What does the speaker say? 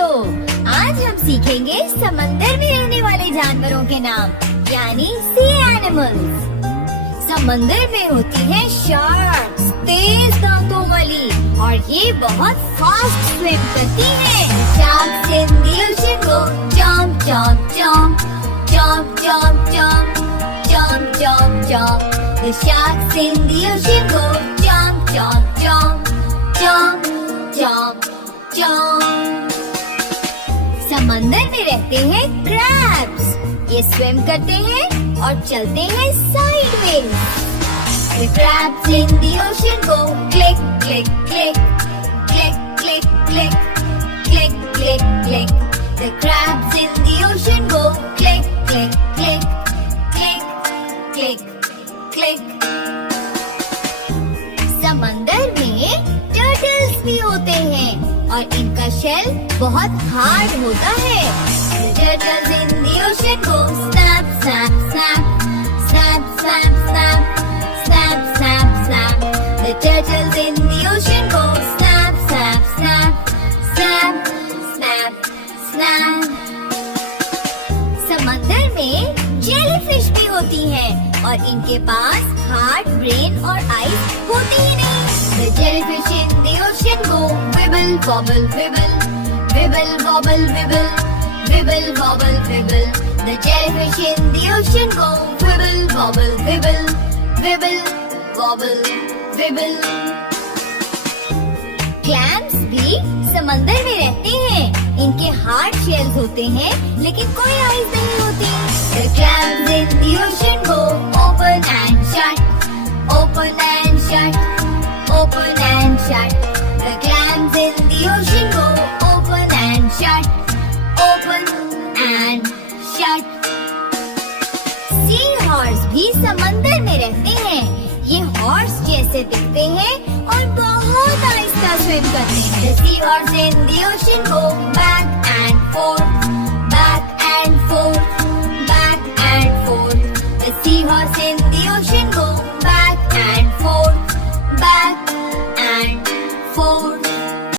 दोस्तों, आज हम सीखेंगे समंदर में रहने वाले जानवरों के नाम यानी सी एनिमल्स। समंदर में होती है शार्क्स, तेज दांतों वाली, और ये बहुत फास्ट स्विम करती है। Sharks in the ocean go jump jump jump jump jump jump jump, jump, jump. The sharks in the ocean go jump, jump, jump, jump, jump, jump. समंदर में रहते हैं क्रैब्स। ये स्विम करते हैं और चलते हैं sideways. The crabs in the ocean go click, click, click, click, click, click, click, click, click. The crabs in the ocean go click, click, click. Click click. समंदर में टर्टल्स भी होते हैं और इनका शेल बहुत हार्ड होता है। The turtles in the ocean go snap snap snap snap snap snap snap snap snap. The turtles in the ocean go snap snap snap snap snap snap. समंदर में जेलीफिश भी होती हैं और इनके पास हार्ट, ब्रेन और आईज होती ही नहीं। The jellyfish in the ocean go wibble wobble wibble wibble wobble wibble wibble wobble wibble. The jellyfish in the ocean go wibble wobble wibble wibble wobble wibble. Clams भी समंदर में रहते हैं। इनके hard shells होते हैं लेकिन कोई आइज नहीं होती। The clams in the ocean go open and shut, open and shut, open and shut. The clams in the ocean go open and shut, open and shut. Seahorse भी समंदर में रहते हैं। ये हॉर्स जैसे दिखते हैं और बहुत आहिस्ता स्विम करते हैं। The seahorse in the ocean go back and forth, back and forth, back and forth. The seahorse